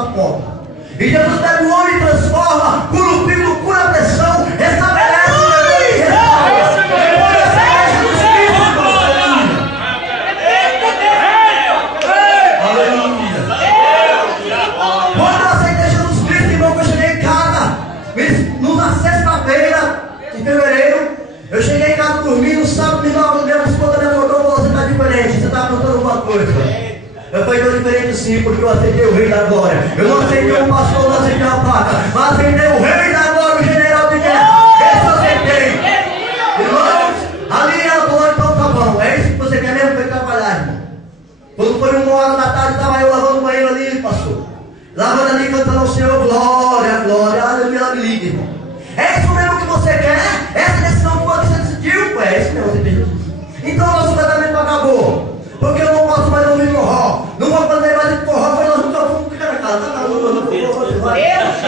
pela ponta. E Jesus pega o homem e transforma, cura o filho, cura a pressão, restabelece o bebê e restaura. Aleluia. Quando eu aceitei Jesus Cristo, irmão, que eu cheguei em casa, na sexta-feira de fevereiro, eu cheguei em casa dormindo, sábado, minha esposa me acordou e falou: você está diferente, você está aprontando alguma coisa. Eu falei: estou diferente sim, porque eu aceitei o Rei da Glória. Eu não aceitei um pastor, não aceitei uma placa, mas aceitei o Rei da Glória, o general de guerra. Esse eu aceitei. Irmãos, ali ela falou: então tá bom, é isso que você quer mesmo? Foi trabalhar, irmão. Quando foi 1h da tarde, estava eu lavando o banheiro ali, pastor. Lavando ali, cantando ao Senhor: glória, glória, aleluia, ela me liga, irmão. É isso mesmo que você quer? Essa decisão foi que você decidiu? É isso mesmo, você tem Jesus. Então o nosso casamento acabou. Porque eu não posso mais ouvir forró. Não vou fazer mais forró, porque nós nunca fomos ficar na casa.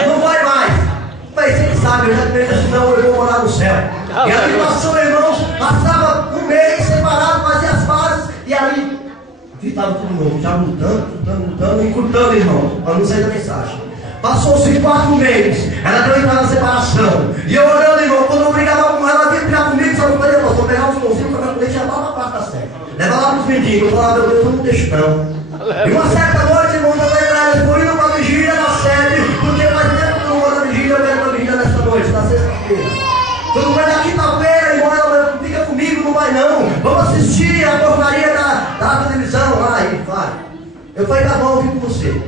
Não vai mais. Mas você sabe, eu já tomei decisão, eu vou morar no céu. E ali passou, irmãos, passava um mês separado, fazia as fases, e ali estava tudo novo, já lutando, encurtando, irmão, para não sair da mensagem. Passou-se 4 meses, ela deu entrar na separação. E eu orando, irmão, quando eu brigava com ela, ela vinha brigar comigo, sabe o que eu falei? Vou pegar os pãozinhos, café com leite, já estava na quarta série. Leva lá para os mendigos. Eu falava: meu Deus, eu não deixo não. E uma certa noite, irmão, eu falei para ela: eu vou indo para a vigília na sede, porque faz tempo que eu não vou na vigília, eu quero para a vigília nessa noite, na sexta-feira. Quando vai na quinta-feira, irmão, ela fica comigo, não vai não. Vamos assistir a porcaria da televisão lá, e vai. Eu falei: tá bom, eu vim com você.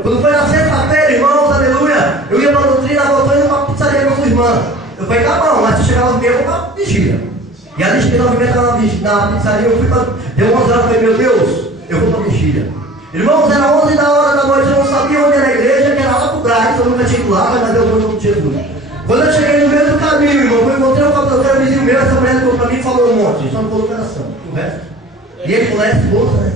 Quando foi na sexta-feira, irmãos, aleluia, eu ia para a doutrina, voltando para a pizzaria com a sua irmã. Eu falei: tá bom, mas se chegar no meio, eu vou para a vigília. E ali cheguei na pizzaria, eu fui para. Deu 11 horas, eu falei: meu Deus, eu vou para a vigília. Irmãos, era 11 da hora da noite, eu não sabia onde era a igreja, que era lá pro Braz, eu nunca tinha ido lá, mas eu vou no Jesus. Quando eu cheguei no meio do caminho, irmão, eu encontrei um cabelo vizinho meu, essa mulher ligou para mim e falou um monte, só não falou coração, o resto. E ele falou: é esposa, né?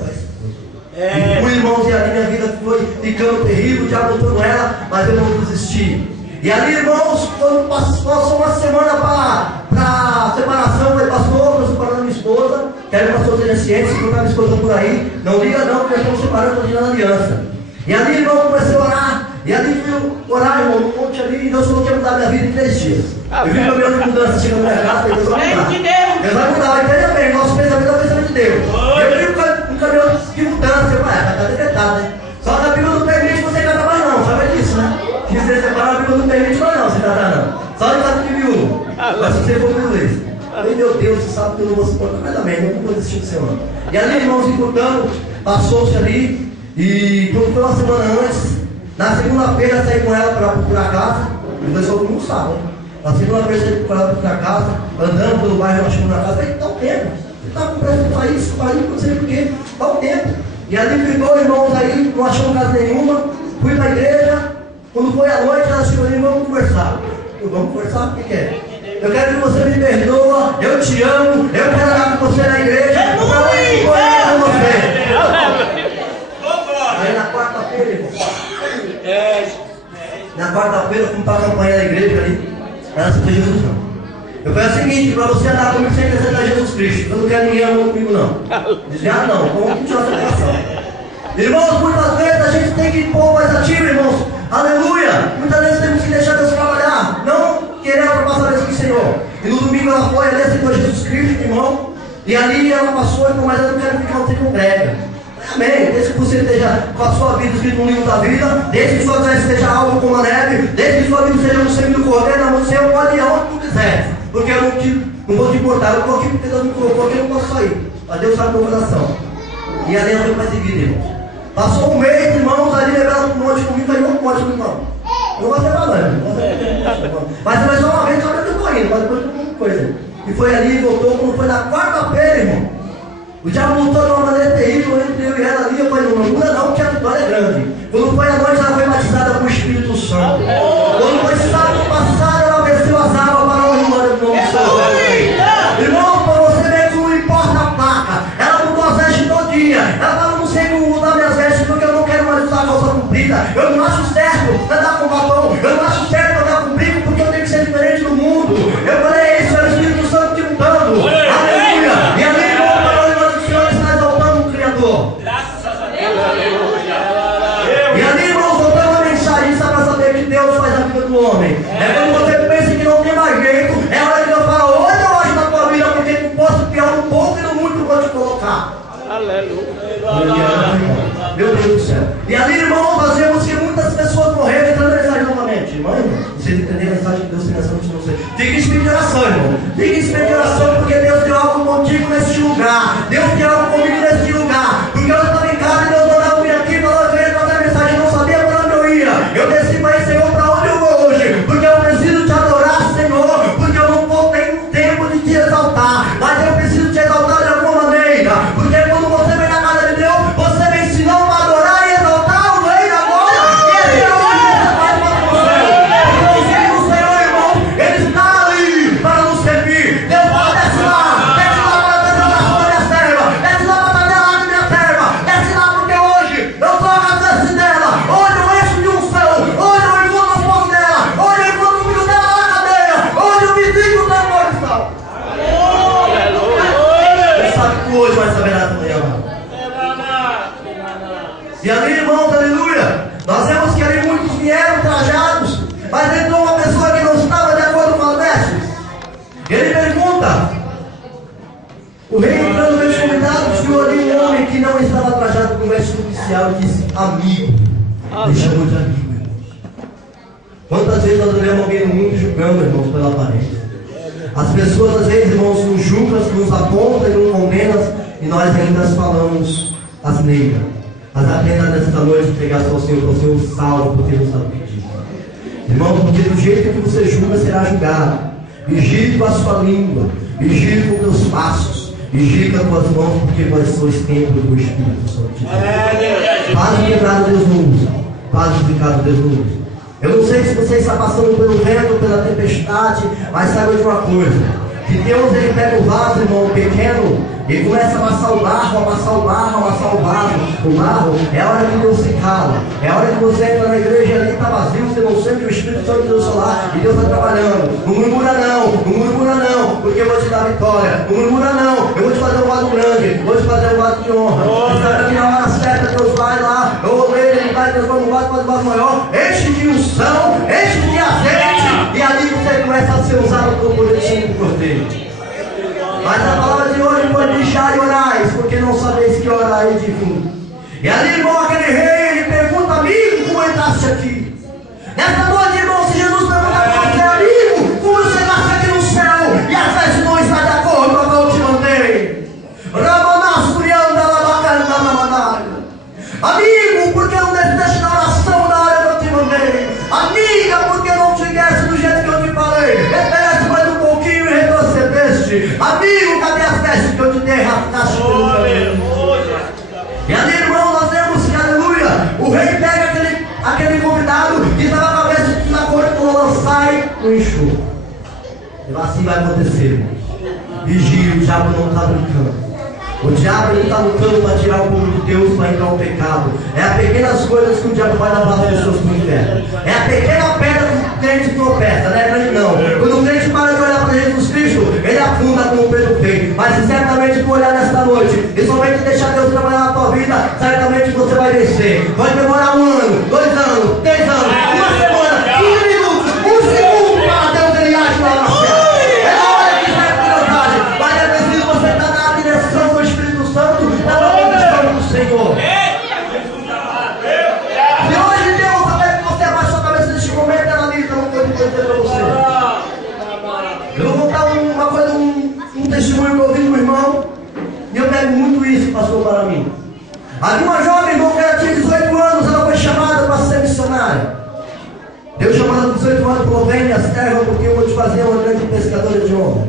E fui, irmãos, e ali minha vida foi ficando terrível, já lutou com ela, mas eu não desisti. E ali, irmãos, quando passou uma semana para separação, ele passou, estou separando minha esposa, quero uma pastor ciência, se colocar minha esposa por aí, não liga não, porque estamos separando, estou tirando aliança. E ali, irmão, comecei a orar, e ali fui orar, irmão, um monte ali, e Deus falou que ia mudar minha vida em 3 dias. Eu vi o caminhão de mudança chegando na minha casa, e Deus vai mudar. Deus vai mudar, entenda bem, nosso pensamento é o pensamento de Deus. Eu vi um caminhão de mudança, eu falei: vai estar decretado, né? Só que a Bíblia não permite você casar mais não, sabe disso, né? Se você separar, a Bíblia não permite mais não, você casar não. Só de caso de viúvo. Mas se você for beleza. Ai, meu Deus, você sabe que eu não vou suportar mais também, não vou desistir do Senhor. E ali, irmãos, encurtando, passou-se ali, e quando foi uma semana antes, na segunda-feira saí com ela para procurar casa, e o pessoal todo mundo sabe, né? Na segunda-feira saí com ela para procurar casa, andando pelo bairro, ela chegou na casa, falei: dá um tempo, você está com pressa para isso, não sei porquê, dá um tempo. E ali ficou, irmãos, aí, não achou casa nenhuma, fui para a igreja, quando foi à noite, ela chegou ali: vamos conversar. Eu: vamos conversar, o que é? Eu quero que você me perdoa, eu te amo, eu quero andar com você na igreja, eu quero correr com você. Aí na quarta-feira, irmão, na quarta-feira eu fui para a campanha da igreja ali, ela não aceitou Jesus não. Eu falei o seguinte: para você andar comigo, você tem que aceitar Jesus Cristo. Eu não quero ninguém andando comigo não. Desviar não, vamos continuar essa relação. Irmãos, muitas vezes a gente tem que ir pouco mais ativo, irmãos. Aleluia! Muitas vezes temos que deixar Deus trabalhar, não querer ultrapassar Deus com o Senhor. E no domingo ela foi ali, aceitou Jesus Cristo, irmão. E ali ela passou e falou: mas eu não quero ficar, você congrega. Amém. Desde que você esteja com a sua vida escrito no livro da vida, desde que sua vida esteja algo como a neve, desde que sua vida esteja no sangue do Cordeiro, na mão do Senhor, pode ir aonde tu quiser. Porque eu não vou te importar, eu estou aqui porque Deus me colocou aqui, eu não posso sair. Mas Deus sabe o meu coração. E ali ela foi para seguir, irmãos. Passou um mês, irmãos, ali levaram um monte comigo, falei: não pode comigo não. Eu vou até falando, mas foi só uma vez, só que eu estou indo, mas depois eu muita coisa. E foi ali, voltou, quando foi na quarta-feira, irmão. O diabo lutou de uma maneira terrível entre eu e ela ali. Eu falei: não muda não, porque a vitória é grande. Quando foi à noite, ela foi batizada com o Espírito Santo. Quando foi sábado passado, ela venceu as águas para a honra do nome do Senhor. Irmão, para você ver que não importa a placa, ela mudou as vestes todo dia. Ela falou: não sei como mudar minhas vestes, porque eu não quero mais usar a calça comprida. Eu não acho certo andar com batom. Eu não acho certo andar com brinco, porque eu tenho que ser diferente do mundo. Eu falei: isso é o Espírito Santo te mudando. Aleluia! E ali, irmão, para a honra do Senhor, está exaltando o Criador. Graças a Deus. E ali, irmãos, voltamos Meu Deus do céu. E ali, irmão, nós vemos que muitas pessoas morreram entrando na mensagem novamente. Irmão, vocês entenderam a mensagem de Deus tem nessa noite? Não sei. Fique em espírito de oração, irmão. Fique em espírito de oração, porque Deus tem algo contigo neste lugar. Deus tem algo comigo neste lugar. Porque eu estava em casa e Deus mandava vir aqui para nós ver a mensagem. Eu não sabia para onde eu ia. Eu desci para ir, Senhor, para onde eu vou hoje? Porque eu preciso te adorar, Senhor. Porque eu não vou ter tempo de te exaltar. Mas eu preciso te exaltar de alguma maneira. Porque quando você vem na casa de Deus, você me ensinou para adorar e exaltar o Rei da glória. E esse é o que você faz para você. Porque o Filho do Senhor, irmão, Ele está ali para nos servir. Deus fala, desce lá para trazer a oração da minha serva. Desce lá para trazer a água da minha serva. Desce lá porque hoje eu sou a cabeça dela. Hoje eu encho de unção. Hoje eu encho nas mãos dela. Hoje eu encho o filho dela na cadeira. Hoje eu visito o temor de sal. Você sabe que hoje vai saber nada da manhã. E ali, irmãos, aleluia, nós vemos que ali muitos vieram trajados, mas entrou uma pessoa que não estava de acordo com as vestes. Ele pergunta, o rei entrando meus convidados, viu ali um homem que não estava trajado com veste oficial e disse, amigo. Ele chamou de amigo, irmãos. Quantas vezes nós olhamos alguém no mundo julgando, irmãos, pela aparência? As pessoas às vezes, irmãos, nos julgam, nos apontam e nos condenam, e nós ainda falamos asneira. Mas aprenda nesta noite entregar ao Senhor, para o Senhor salvo, porque não sabe pedir. Irmão, porque do jeito que você julga, será julgado. Vigie com a sua língua, vigie com os teus passos, vigie com as tuas mãos, porque nós somos templo do Espírito Santo de Deus. Faz o quebrado, Deus não usa. Faz o pecado, Deus não usa. Eu não sei se você está passando pelo vento, pela tempestade, mas saiba de uma coisa, que Deus ele pega o vaso, irmão, pequeno, e começa a amassar o barro, amassar o barro, amassar o barro. O barro é a hora que Deus se cala. É a hora que você entra na igreja e ali está vazio, você não sente o Espírito Santo de Deus lá, e Deus está trabalhando. Não murmura não, porque eu vou te dar vitória. Não murmura não, eu vou te fazer um vaso grande, vou te fazer um vaso de honra. Você sabe que na hora certa Deus vai lá, eu vou ver, ele vai transformar um vaso, faz um vaso maior, enche de unção, enche de azeite, e ali você começa a ser usado como poder do cordeiro. Mas a palavra de hoje foi deixar e orais, porque não sabeis que orais de fundo. E ali, irmão, aquele rei, ele pergunta, amigo, como entraste aqui? Nesta noite, irmão, se Jesus perguntar para você, amigo, como você nasce aqui no céu? E as vestes não estão de acordo com a qual eu te mandei. Amigo, porque não desiste da oração na hora que eu te mandei. Amiga, porque não te guiaste do jeito que eu te falei. Esperaste mais um pouquinho e retrocedeste. Amigo, cadê as vestes que eu te dei? Rasgaste pelo caminho. E ali, irmão, nós vemos que, aleluia, o rei pega aquele convidado que estava com a veste na cor e lançai no enxurro. E assim vai acontecer, irmão. Vigia, o diabo não está brincando. O diabo está lutando para tirar o povo de Deus, para entrar no pecado. É as pequenas coisas que o diabo vai levar as pessoas para o inferno. É a pequena pedra que o crente tropeça, não é grande não. Quando o crente para de olhar para Jesus Cristo, ele afunda como o Pedro fez. Mas certamente tu olhar nesta noite e somente deixar Deus trabalhar na tua vida, certamente você vai vencer. Pode demorar 1 ano, 2 anos, 3 anos, 1 semana, 15 minutos, 1 segundo para Deus ele age lá na terra. É a hora que sai a pilotagem, mas é preciso você estar na direção do Espírito Santo, na condição do Senhor. Se hoje Deus saber que você abaixa a cabeça neste momento, ela diz, eu não vou dizer para você. Eu vou contar uma coisa, um testemunho que eu ouvi do irmão, e eu pego muito isso que passou para mim. Havia uma jovem, irmão, que ela tinha 18 anos, ela foi chamada para ser missionária. Deus chamou ela de 18 anos, falou, vem minha serva, porque eu vou te fazer uma grande pescadora de homem.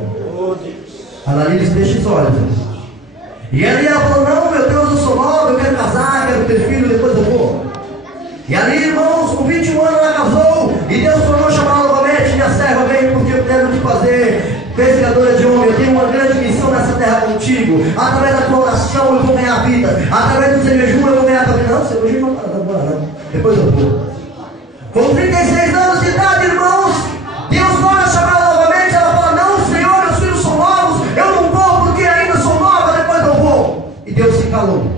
Analise, deixa os olhos. E ali ela falou, não, meu Deus, eu sou nova, eu quero casar, quero ter filho, depois eu vou. E ali, irmãos, com 21 anos ela casou, e Deus tornou chamar ela novamente, minha serva, vem, porque eu quero te fazer pescadora de homem, eu tenho uma grande missão nessa terra contigo. Através da tua oração eu vou ganhar a vida, através do seu jejum eu vou ganhar a vida. Não, seu jejum não está não. Depois eu vou. Com 36 anos de idade, irmãos, Deus torna chamar ela novamente, ela fala, não, Senhor, meus filhos são novos, eu não vou porque ainda sou nova, depois eu vou. E Deus se calou.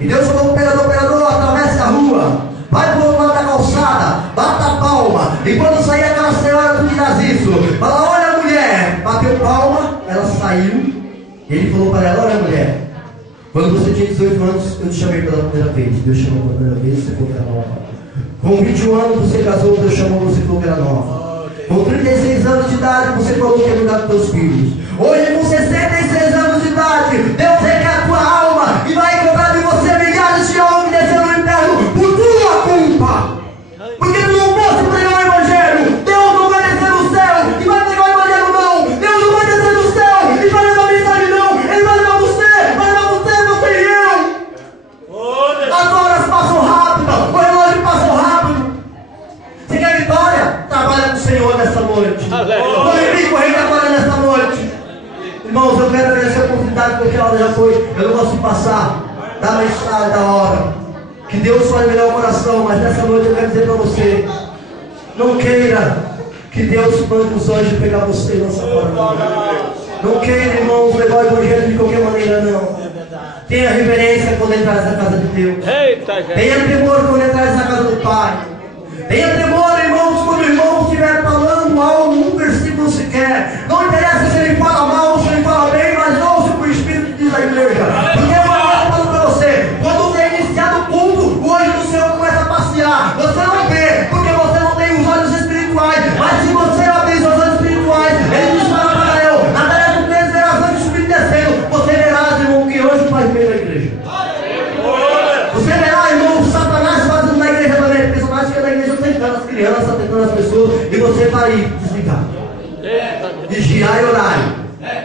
E Deus falou, pegador, atravesse a rua, vai para o outro lado da calçada, bata a palma, e quando sair aquela senhora, tu dirás isso. Fala, olha mulher, bateu palma, ela saiu, e ele falou para ela, olha mulher, Quando você tinha 18 anos, eu te chamei pela primeira vez. Deus chamou pela primeira vez, você falou que era nova. Com 21 anos você casou, Deus chamou, você falou que era nova. Com 36 anos de idade, você falou que ia cuidar dos teus filhos. Hoje, com 66 anos de idade, Deus requer a tua alma e vai cobrar de você milhares de almas que desceram no inferno por tua culpa. Porque tu não fosse pregar o Evangelho. Deus não vai descer do céu e vai pregar o Evangelho, não. Deus não vai descer do céu e vai levar a mensagem, não. Ele vai levar você e eu. As horas passam rápido, o relógio passou rápido. Você quer vitória? Trabalha com o Senhor nessa noite. Glorifique o Rei da Glória nessa noite. Irmãos, eu quero agradecer a oportunidade porque a hora já foi. Eu não gosto de passar da mensagem da hora. Que Deus fale melhor o coração, mas nessa noite eu quero dizer para você: não queira que Deus mande os anjos pegar você e lançar fora. Não queira, irmãos, levar o Evangelho de qualquer maneira, não. Tenha reverência quando entrar nessa casa de Deus. Tenha temor quando entrar nessa casa do Pai. Tenha temor, irmãos, quando o irmão estiver falando algo, um versículo sequer. Não interessa se ele fala mal ou se ele fala bem, mas ouça o que o Espírito diz à igreja. Porque eu vou falando para você: quando é iniciado o culto, o anjo do Senhor começa a passear. Você não vê, porque você não tem os olhos espirituais. Mas se você abrir os olhos espirituais, ele diz para Israel: na tarefa do mês verás anjos subindo e descendo. Você verá, irmão, que anjo faz bem na igreja. Você verá, irmão, Satanás fazendo na igreja também. Porque Satanás fica na igreja tentando as crianças, tentando as pessoas. E você vai desligar, vigiar e orar,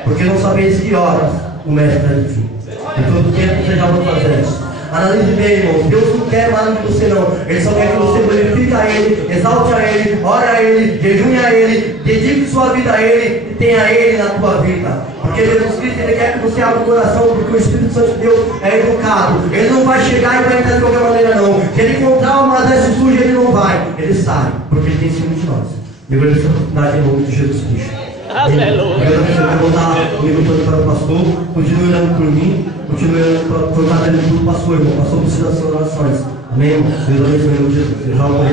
porque não sabeis que horas o mestre vai vir. Em todo tempo você já vai fazer isso. Analise bem, irmão. Deus não quer mais de você, não. Ele só quer que você glorifique a Ele, exalte a Ele, ore a Ele, jejune a Ele, dedique sua vida a Ele e tenha Ele na tua vida. Porque Jesus Cristo, Ele quer que você abra o coração, porque o Espírito Santo de Deus é educado. Ele não vai chegar e vai entrar de qualquer maneira, não. Se Ele encontrar uma dessa suja, Ele não vai. Ele sai, porque Ele tem ciúme de nós. Eu agradeço a oportunidade em nome de Jesus Cristo. Aleluia. Eu vou dar o microfone para o pastor. Continue olhando por mim. Continue olhando para o formato do pastor, irmão. Pastor, precisa das suas orações. Amém, irmão? Deus abençoe em nome de Jesus. Eu já vou